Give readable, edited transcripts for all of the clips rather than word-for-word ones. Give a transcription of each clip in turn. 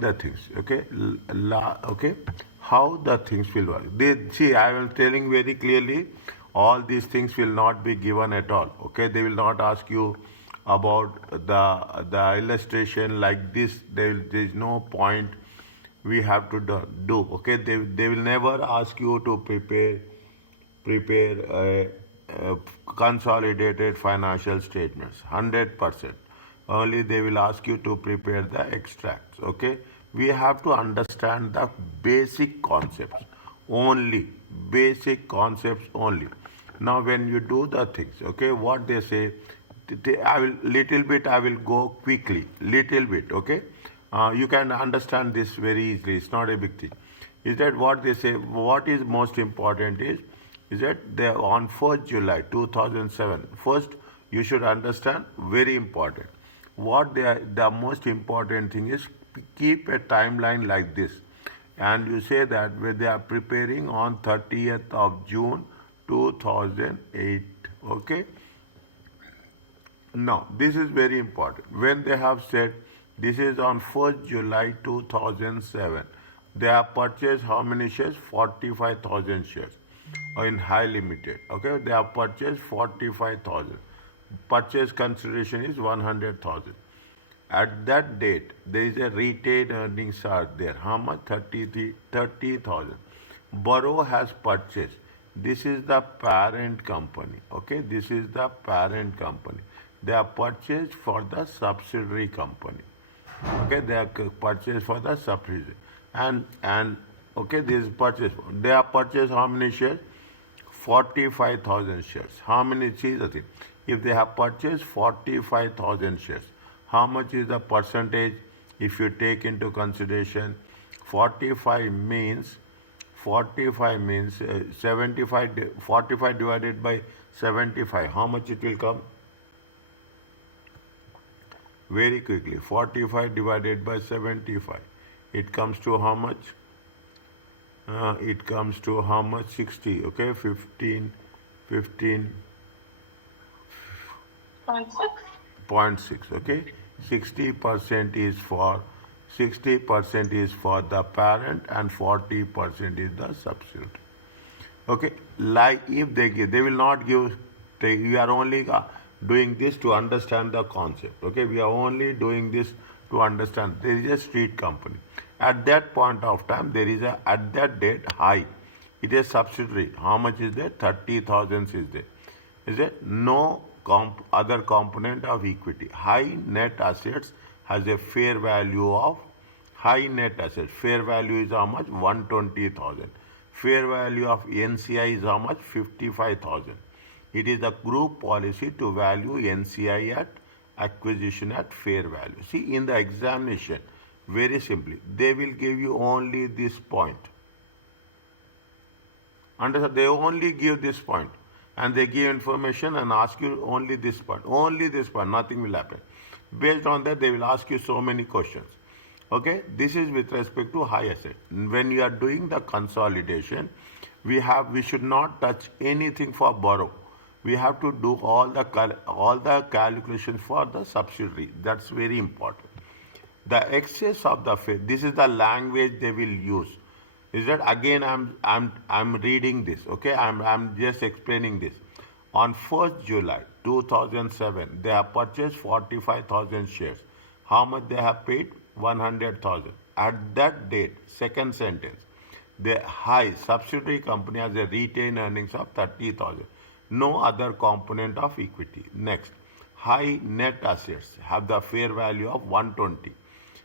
explain the things, okay? Okay, how the things will work. See, I am telling very clearly, all these things will not be given at all, okay? They will not ask you about the illustration like this. There is no point we have to do, okay? They will never ask you to prepare consolidated financial statements 100%. Only they will ask you to prepare the extracts, okay? We have to understand the basic concepts only, basic concepts only. Now when you do the things, okay, what they say, I will go quickly, little bit, okay? You can understand this very easily, it's not a big thing. Is that what they say? What is most important is that they on 1st July 2007, first you should understand, very important. What the most important thing is, keep a timeline like this. And you say that when they are preparing on 30th of June 2008, okay? Now, this is very important. When they have said this is on 1st July 2007, they have purchased how many shares? 45,000 shares in High Limited. Okay, they have purchased 45,000. Purchase consideration is 100,000. At that date, there is a retained earnings are there. How much? 30,000. Borough has purchased. This is the parent company. Okay, this is the parent company. They are purchased for the subsidiary company. Okay, they are purchased for the subsidiary. And okay, this is purchase. They are purchased how many shares? 45,000 shares. How many? See the thing. If they have purchased 45,000 shares, how much is the percentage? If you take into consideration, 45 means 75. 45 divided by 75. How much it will come? Very quickly. 45 divided by 75. It comes to how much? It comes to how much? 60. Okay, 15. 0.6. Okay, 60% is for the parent and 40% is the subsidiary. Okay, like if they give, they will not give. We are only doing this to understand the concept. Okay, we are only doing this to understand. There is a street company. At that point of time, there is at that date high. It is subsidiary. How much is there? 30,000 is there. Is there no other component of equity? High net assets has a fair value of high net assets. Fair value is how much? 120,000. Fair value of NCI is how much? 55,000. It is the group policy to value NCI at acquisition at fair value. See, in the examination, very simply, they will give you only this point. Understand? They only give this point. And they give information and ask you only this point. Only this point. Nothing will happen. Based on that, they will ask you so many questions. Okay? This is with respect to high asset. When you are doing the consolidation, we should not touch anything for borrow. We have to do all the calculations for the subsidiary. That's very important. The excess of the fair. This is the language they will use. Is that again? I'm reading this. Okay, I'm just explaining this. On 1st July 2007, they have purchased 45,000 shares. How much they have paid? 100,000. At that date, second sentence, the high subsidiary company has a retained earnings of 30,000. No other component of equity. Next, high net assets have the fair value of 120,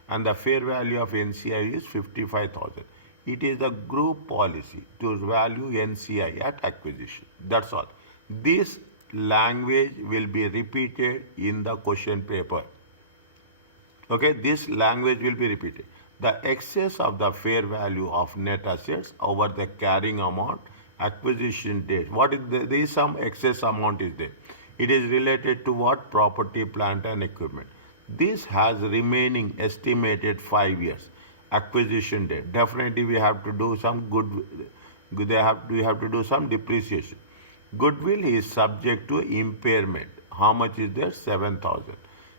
and the fair value of NCI is 55,000. It is the group policy to value NCI at acquisition. That's all. This language will be repeated in the question paper. Okay, this language will be repeated. The excess of the fair value of net assets over the carrying amount, acquisition date. There is some excess amount is there. It is related to what? Property, plant and equipment. This has remaining estimated 5 years. Acquisition date. Definitely we have to do some we have to do some depreciation. Goodwill is subject to impairment. How much is there? 7,000.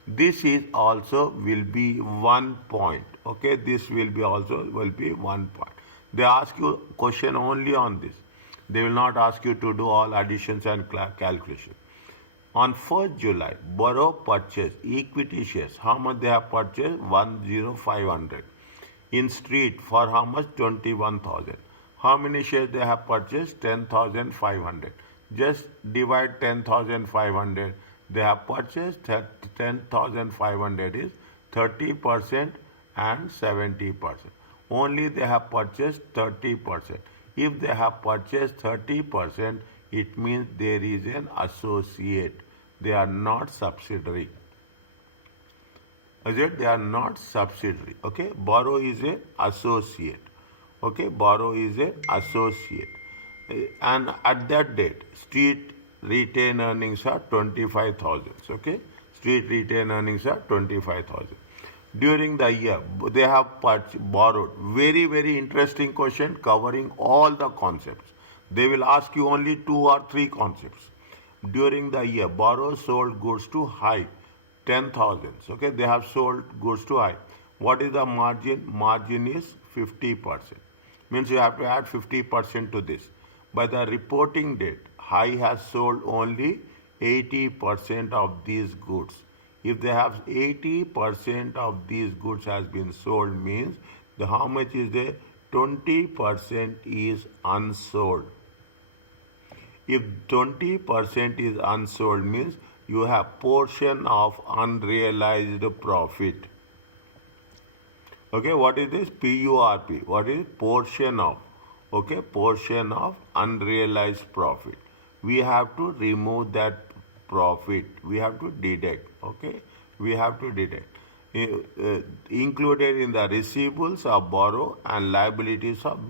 This is also will be 1 point. Okay, this will be also will be 1 point. They ask you question only on this. They will not ask you to do all additions and calculation. On 1st July, Borrow purchased equity shares. How much they have purchased? 10500. In street for how much? 21,000. How many shares they have purchased? 10,500. Just divide 10,500. They have purchased 10,500 is 30% and 70%. Only they have purchased 30%. If they have purchased 30%, it means there is an associate. They are not subsidiary. Is it? They are not subsidiary. Okay. Borrow is a associate. Okay. Borrow is a associate. And at that date, street retained earnings are 25,000. Okay. Street retained earnings are 25,000. During the year, they have borrowed. Very, very interesting question covering all the concepts. They will ask you only 2 or 3 concepts. During the year, borrow sold goods to high, 10,000. Okay, they have sold goods to high. What is the margin? Margin is 50%. Means you have to add 50% to this. By the reporting date, high has sold only 80% of these goods. If they have 80% of these goods has been sold, means how much is there? 20% is unsold. If 20% is unsold, means you have portion of unrealized profit. Okay, what is this? PURP. What is portion of? Okay, portion of unrealized profit. We have to remove that profit. We have to deduct. Okay, we have to deduct. Included in the receivables of borrow and liabilities of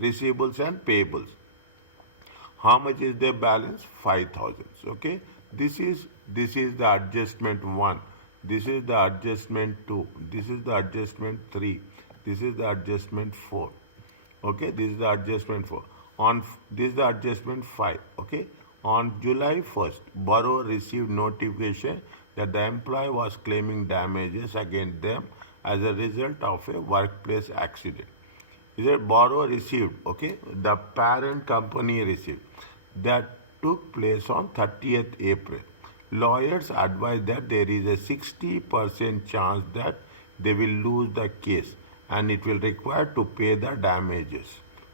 receivables and payables. How much is the balance? 5,000. Okay, this is the adjustment 1. This is the adjustment 2. This is the adjustment 3. This is the adjustment 4. Okay, this is the adjustment 4. This is the adjustment 5. Okay, on July 1st, borrower received notification that the employee was claiming damages against them as a result of a workplace accident. Is that borrower received? Okay, the parent company received. That took place on 30th April. Lawyers advised that there is a 60% chance that they will lose the case and it will require to pay the damages.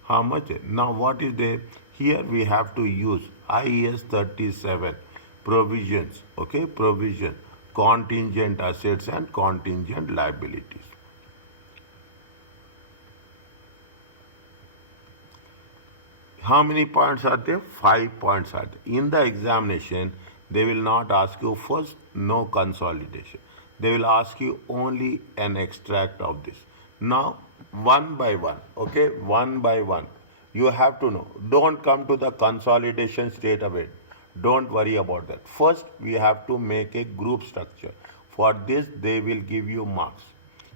How much? Now what is there? Here we have to use IAS 37 provisions. Okay, provision, contingent assets and contingent liabilities. How many points are there? 5 points are there. In the examination, they will not ask you first, no consolidation. They will ask you only an extract of this. Now, one by one, okay, one by one, you have to know. Don't come to the consolidation straight away. Don't worry about that. First, we have to make a group structure. For this, they will give you marks.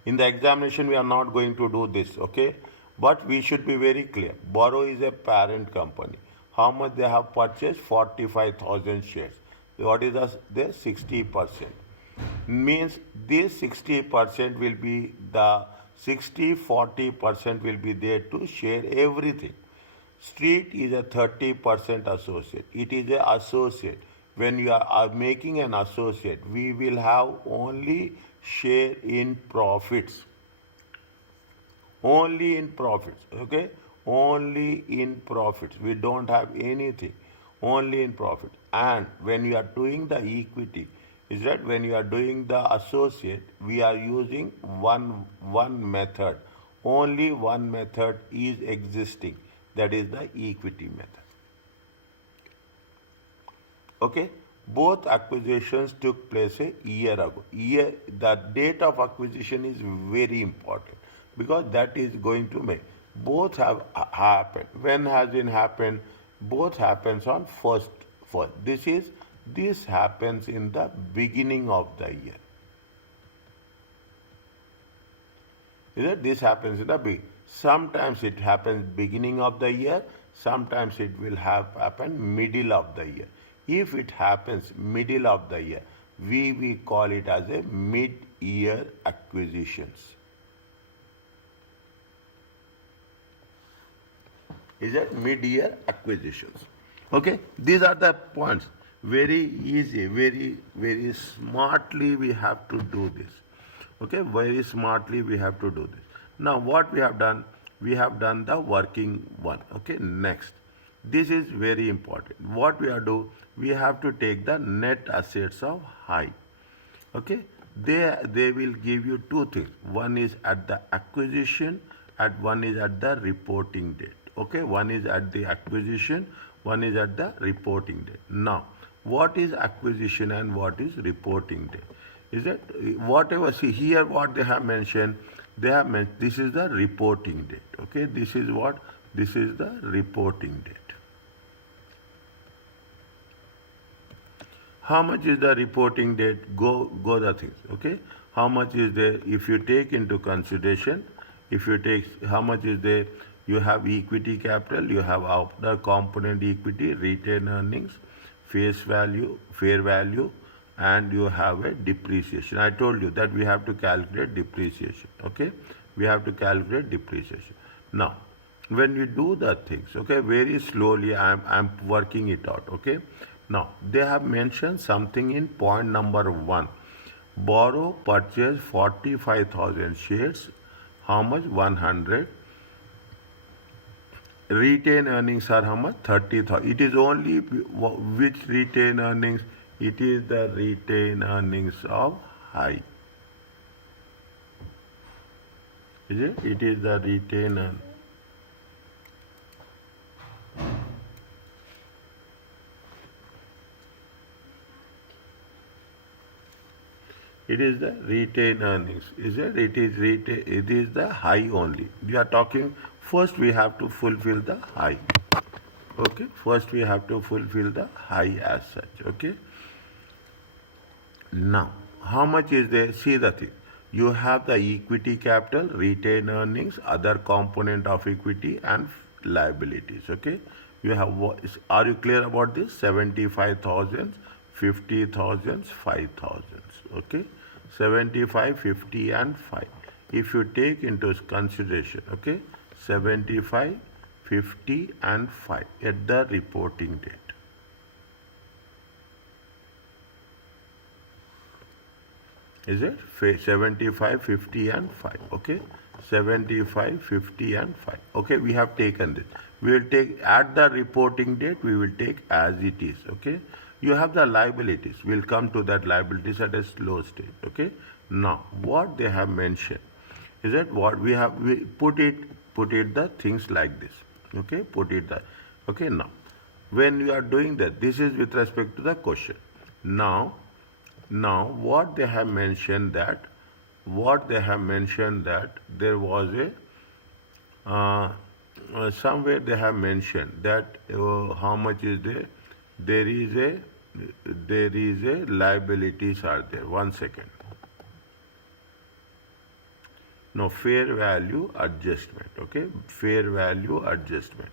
In the examination, we are not going to do this, okay? But we should be very clear. Borrow is a parent company. How much they have purchased? 45,000 shares. What is the 60%? Means this 60% will be the 40% will be there to share everything. Street is a 30% associate. It is an associate. When you are making an associate, we will have only share in profits. Only in profits, okay? Only in profits. We don't have anything. Only in profit. And when you are doing the equity, is that when you are doing the associate, we are using one method. Only one method is existing. That is the equity method. Okay? Both acquisitions took place a year ago. The date of acquisition is very important because that is going to make. Both have happened. When has it happened? Both happens on first. This happens in the beginning of the year. Is it? This happens in the beginning. Sometimes it happens beginning of the year. Sometimes it will happen middle of the year. If it happens middle of the year, we call it as a mid-year acquisitions. is that mid-year acquisitions. Okay, these are the points. Very easy, very smartly we have to do this. Okay, very smartly we have to do this. Now what we have done? We have done the working one. Okay, next. This is very important. What we are do? We have to take the net assets of high. Okay, they will give you two things. One is at the acquisition, and one is at the reporting date. Okay, one is at the acquisition, one is at the reporting date. Now, what is acquisition and what is reporting date? Is it whatever? See here, what they have mentioned. They have mentioned this is the reporting date. Okay, this is what? This is the reporting date. How much is the reporting date? Go the things. Okay, how much is there? If you take into consideration, if you take how much is there, you have equity capital, you have other component equity, retained earnings, face value, fair value, and you have a depreciation. I told you that we have to calculate depreciation. Okay, we have to calculate depreciation. Now, when you do the things, okay, very slowly I'm working it out. Okay, now they have mentioned something in point number 1. Borrow, purchase 45,000 shares. How much? 100. Retained earnings are how much? 30,000. It is only which retained earnings? It is the retained earnings of high. Is it? It is the retained earnings. It is the retained earnings. Is it? It is the high only. We are talking, first we have to fulfill the high. Okay, first we have to fulfill the high as such. Okay. Now, how much is there? See the thing. You have the equity capital, retained earnings, other component of equity, and liabilities. Okay. You have. Are you clear about this? 75,000, 50,000, 5,000. Okay. 75, 50, and 5. If you take into consideration, okay, 75, 50, and 5 at the reporting date. Is it? 75, 50, and 5. Okay. 75, 50, and 5. Okay, we have taken this. We will take at the reporting date, we will take as it is. Okay. You have the liabilities. We'll come to that liabilities at a slow stage. Okay. Now, what they have mentioned is that what we have, we put it the things like this. Okay. Put it that. Okay. Now, when you are doing that, this is with respect to the question. Now, what they have mentioned that, there was a somewhere they have mentioned that how much is there? There is a liabilities are there. 1 second. No, fair value adjustment. Okay, fair value adjustment.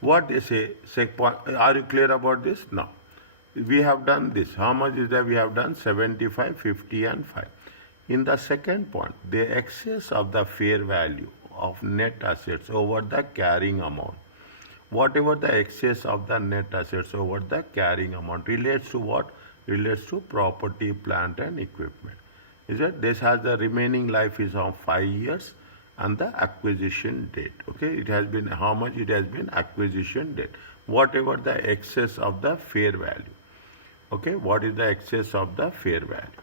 What they say, are you clear about this? Now, we have done this. How much is that? We have done 75, 50, and 5. In the second point, the excess of the fair value of net assets over the carrying amount. Whatever the excess of the net assets over the carrying amount relates to what? Relates to property, plant, and equipment. Is it? This has the remaining life is of 5 years. And the acquisition date. Okay, it has been how much? It has been acquisition date. Whatever the excess of the fair value. Okay, what is the excess of the fair value?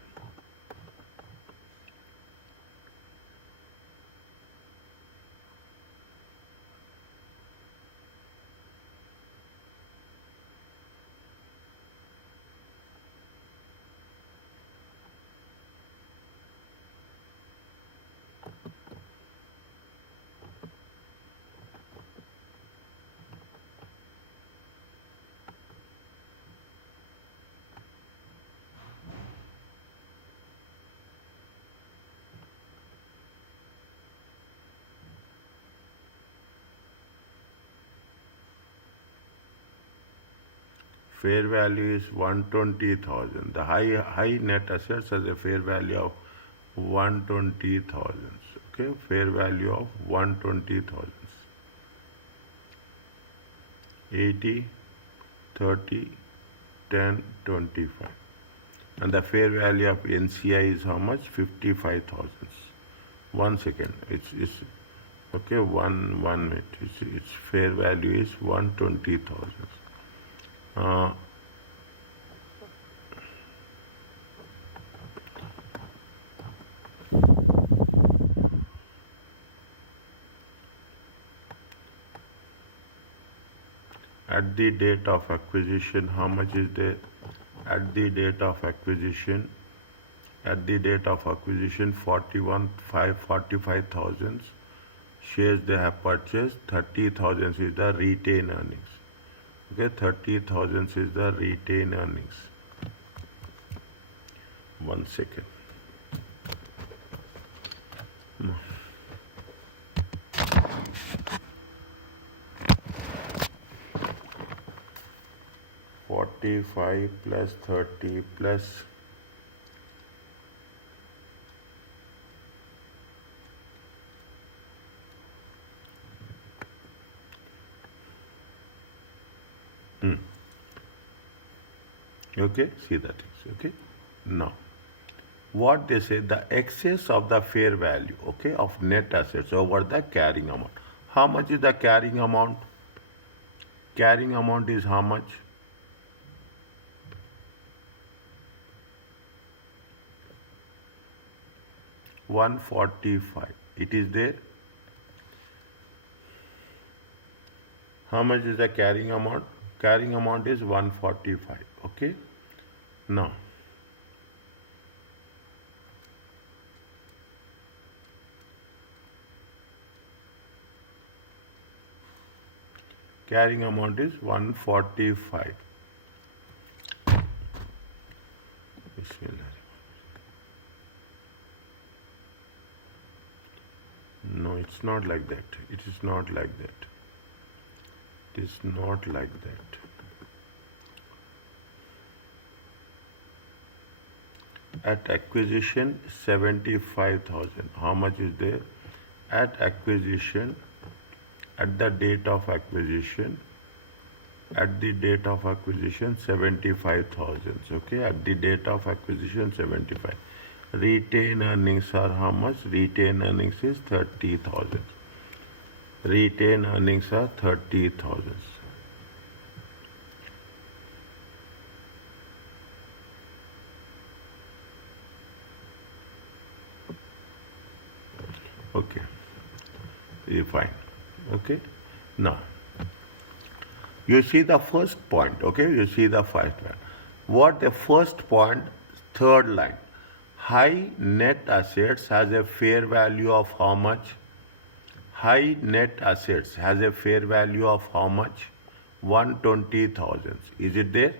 Fair value is 120,000. The high net assets has a fair value of 120,000. Okay, fair value of 120,000. 80, 30, 10, 25. And the fair value of NCI is how much? 55,000. 1 second. It's okay. One minute. Its fair value is 120,000. At the date of acquisition, how much is there? At the date of acquisition, 45,000 shares they have purchased. 30,000 is the retained earnings. Okay, 30,000 is the retained earnings. 1 second. No. 45 plus 30 plus 'Hmm. Okay, see that is okay. Now, what they say, the excess of the fair value, okay, of net assets over the carrying amount. How much is the carrying amount? Carrying amount is how much? 145. It is there. How much is the carrying amount? Carrying amount is 145. Okay. Now, carrying amount is 145. Bismillah. No, it's not like that. It is not like that. It is not like that. At acquisition, 75,000. How much is there? At acquisition, at the date of acquisition, 75,000. Okay, at the date of acquisition, 75. Retained earnings are how much? Retained earnings is 30,000. Retained earnings are 30,000. Okay, you fine. Okay, now you see the first point. Okay, you see the first one. What the first point, third line. High net assets has a fair value of how much? High net assets has a fair value of how much? 120,000. Is it there?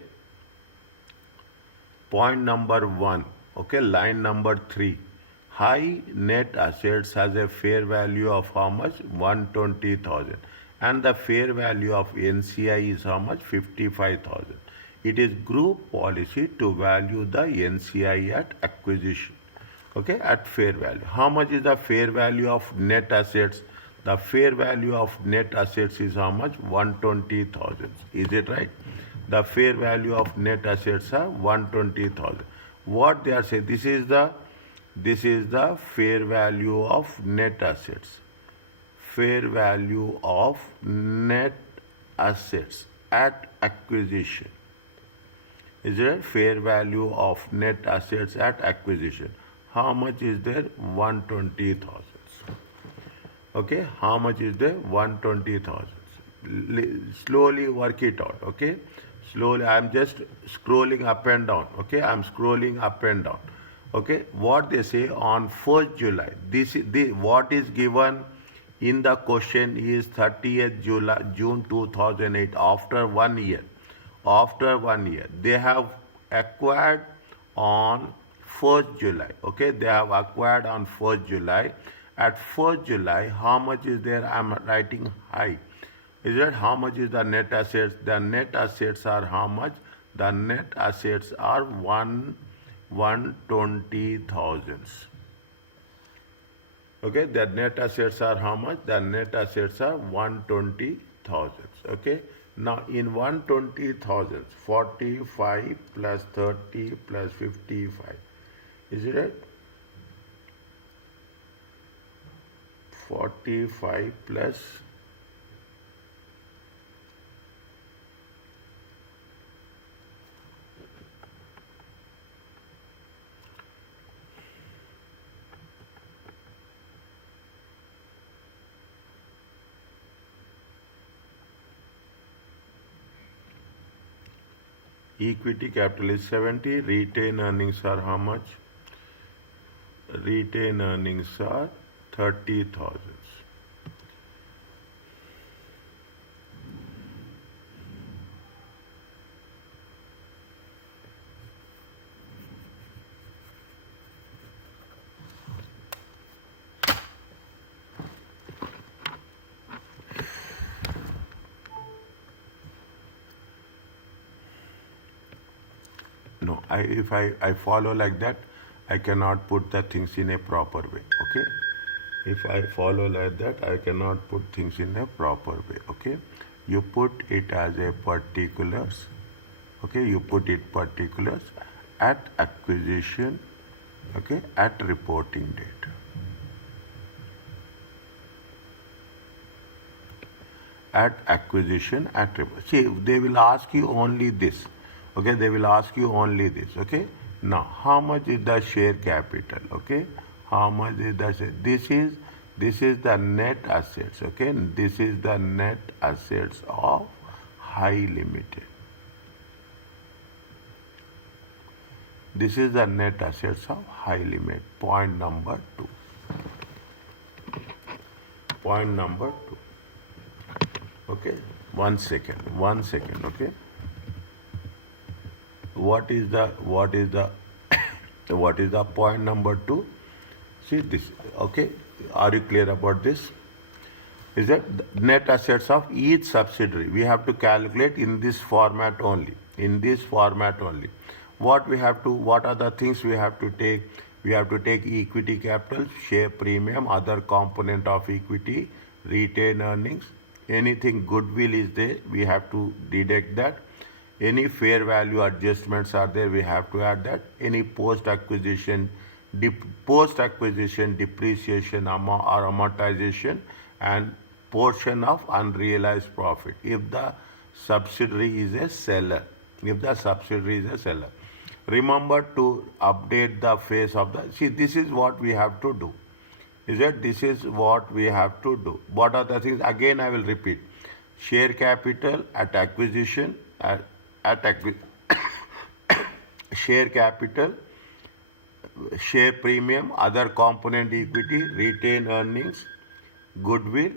Point number 1. Okay, line number 3. High net assets has a fair value of how much? 120,000. And the fair value of NCI is how much? 55,000. It is group policy to value the NCI at acquisition. Okay, at fair value. How much is the fair value of net assets? The fair value of net assets is how much? 120,000. Is it right? The fair value of net assets are 120,000. What they are saying? This is the fair value of net assets. Fair value of net assets at acquisition. Is there fair value of net assets at acquisition? How much is there? 120,000. Okay, how much is there? 120,000. Slowly work it out. Okay, slowly. I'm just scrolling up and down. Okay, I'm scrolling up and down. Okay, what they say on 1st July. What is given in the question is 30th June 2008. After 1 year. After 1 year, they have acquired on 1st July. Okay, they have acquired on 1st July. At 1st July, how much is there? I'm writing high. Is that how much is the net assets? The net assets are how much? The net assets are 120,000. Okay, the net assets are how much? The net assets are 120,000. Okay, now in 120,000, 45 plus 30 plus 55. Is it right? 45 plus equity capital is 70. Retained earnings are how much? Retained earnings are 30,000. No, if I follow like that, I cannot put the things in a proper way. Okay? If I follow like that, I cannot put things in a proper way. Okay? You put it as a particulars. Okay? You put it particulars at acquisition. Okay? At reporting date. At acquisition at report. See, they will ask you only this. Okay, they will ask you only this. Okay, now how much is the share capital? Okay, how much is the share? This is the net assets. Okay, this is the net assets of High Limited. This is the net assets of High Limited. Point number 2. Point number 2. Okay, 1 second. Okay, what is the what is the point number 2? See this. Okay, are you clear about this? Is that net assets of each subsidiary we have to calculate in this format only. What are the things we have to take? We have to take equity capital, share premium, other component of equity, retained earnings. Anything goodwill is there, we have to deduct that. Any fair value adjustments are there, we have to add that. Any post-acquisition depreciation or amortization, and portion of unrealized profit if the subsidiary is a seller. Remember to update the face of the. See, this is what we have to do. This is what we have to do. What are the things? Again, I will repeat. Share capital at acquisition, share capital, share premium, other component equity, retained earnings, goodwill,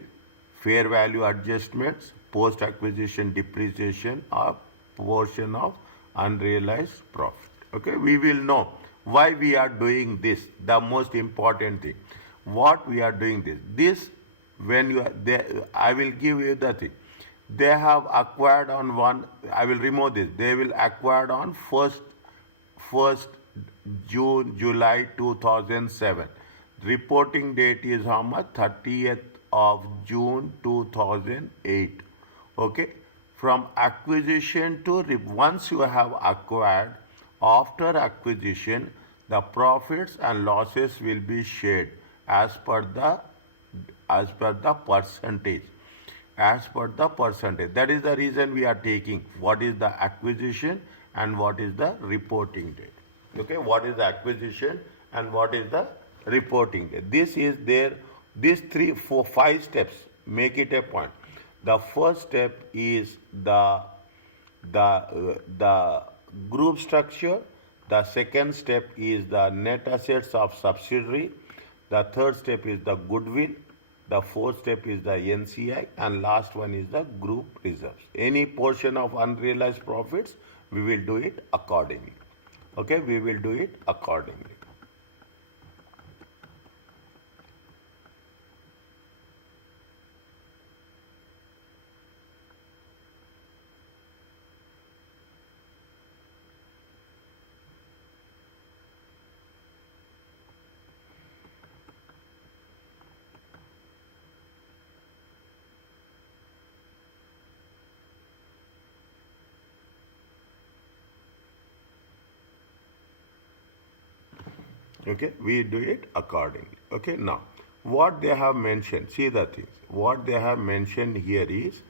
fair value adjustments, post-acquisition depreciation, or portion of unrealized profit. Okay, we will know why we are doing this. The most important thing. What we are doing this when you are there, I will give you the thing. They have acquired on one. I will remove this. They will acquired on first July 2007. Reporting date is how much? 30th of June 2008. Okay. From acquisition to once you have acquired, after acquisition, the profits and losses will be shared as per the percentage. That is the reason we are taking what is the acquisition and what is the reporting date. Okay, what is the acquisition and what is the reporting date. This is there. These 3, 4, 5 steps. Make it a point. The first step is the group structure. The second step is the net assets of subsidiary. The third step is the goodwill. The fourth step is the NCI, and last one is the group reserves. Any portion of unrealized profits, we will do it accordingly. Okay, we will do it accordingly. Okay, we do it accordingly. Okay, now what they have mentioned, see the things. What they have mentioned here is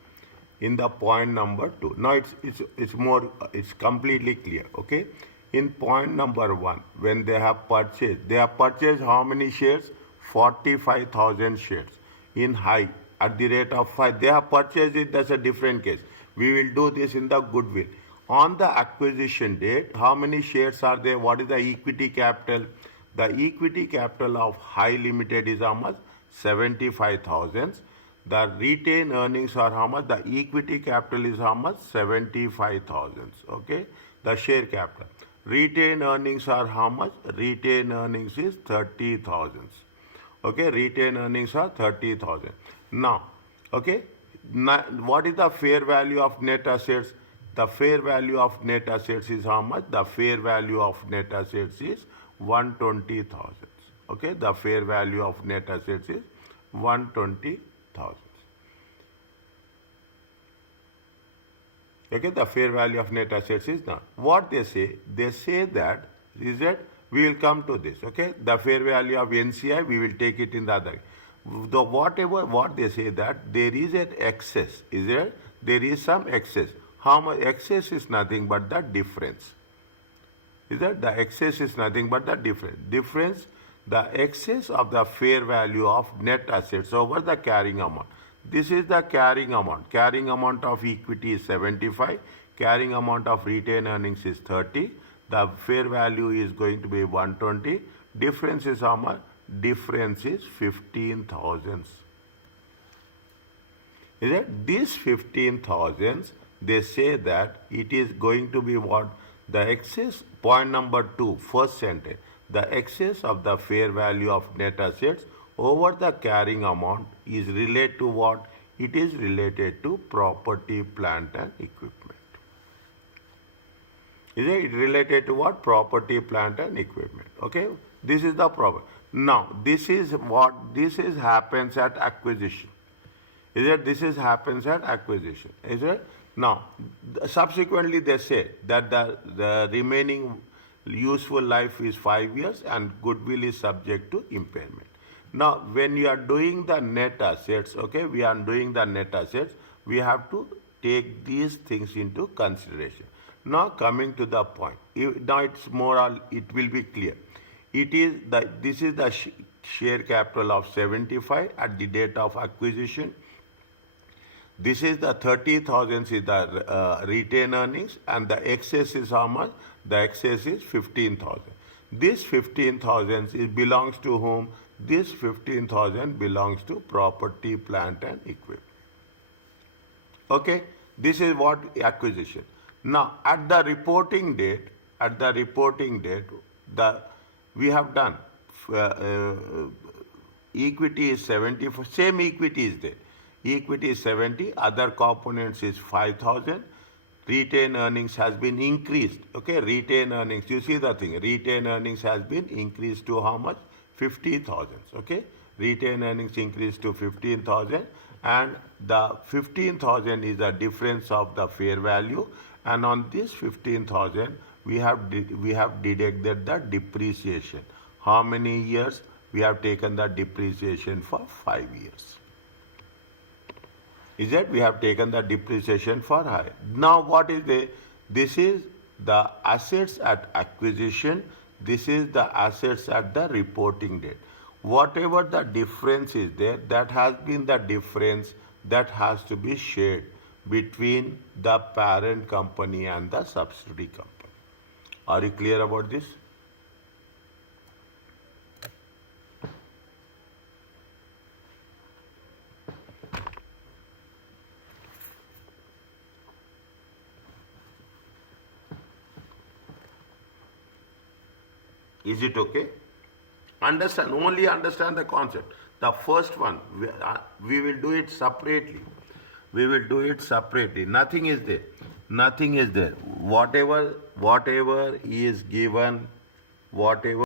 in the point number 2. Now it's completely clear. Okay, in point number 1, when they have purchased how many shares? 45,000 shares in high at the rate of 5. They have purchased it. That's a different case. We will do this in the goodwill. On the acquisition date, how many shares are there? What is the equity capital? The equity capital of High Limited is how much? 75,000. The retained earnings are how much? The equity capital is how much? 75,000. Okay, the share capital. Retained earnings are how much? Retained earnings is 30,000. Okay, retained earnings are 30,000. Now, okay, what is the fair value of net assets? The fair value of net assets is how much? The fair value of net assets is 120,000. Okay, the fair value of net assets is 120,000. Okay, the fair value of net assets is now. What they say that is that we will come to this. Okay, the fair value of NCI, we will take it in the other. What they say that there is an excess. Is there? There is some excess. How much? Excess is nothing but the difference. Is that the excess is nothing but the difference, the excess of the fair value of net assets over the carrying amount. This is the carrying amount. Carrying amount of equity is 75. Carrying amount of retained earnings is 30. The fair value is going to be 120. Difference is how much? Difference is 15,000. Is it? This 15,000, they say that it is going to be what? The excess, point number 2, first sentence. The excess of the fair value of net assets over the carrying amount is related to what? It is related to property, plant and equipment. Is it related to what? Property, plant and equipment. Okay, this is the problem. Now, this is happens at acquisition. Is it? This happens at acquisition. Is it? Now, subsequently they say that the remaining useful life is 5 years and goodwill is subject to impairment. Now, when you are doing the net assets, okay, we are doing the net assets, we have to take these things into consideration. Now, coming to the point, now it's more, it will be clear. This is the share capital of 75 at the date of acquisition. This is the 30,000 is the retained earnings, and the excess is how much? The excess is 15,000. This 15,000 belongs to whom? This 15,000 belongs to property, plant and equipment. Okay, this is what acquisition. Now, at the reporting date, we have done equity is 70. Same equity is there. Equity is 70, other components is 5,000. Retained earnings has been increased. Okay, retained earnings, you see the thing, retained earnings has been increased to how much? 50,000. Okay, retained earnings increased to 15,000, and the 15,000 is the difference of the fair value, and on this 15,000 we have deducted the depreciation. How many years? We have taken the depreciation for 5 years. Is that we have taken the depreciation for high. Now what is this is the assets at acquisition, this is the assets at the reporting date. Whatever the difference is there, that has been the difference that has to be shared between the parent company and the subsidiary company. Are you clear about this? Is it okay? Only understand the concept. The first one, we will do it separately. Nothing is there. Whatever is given, whatever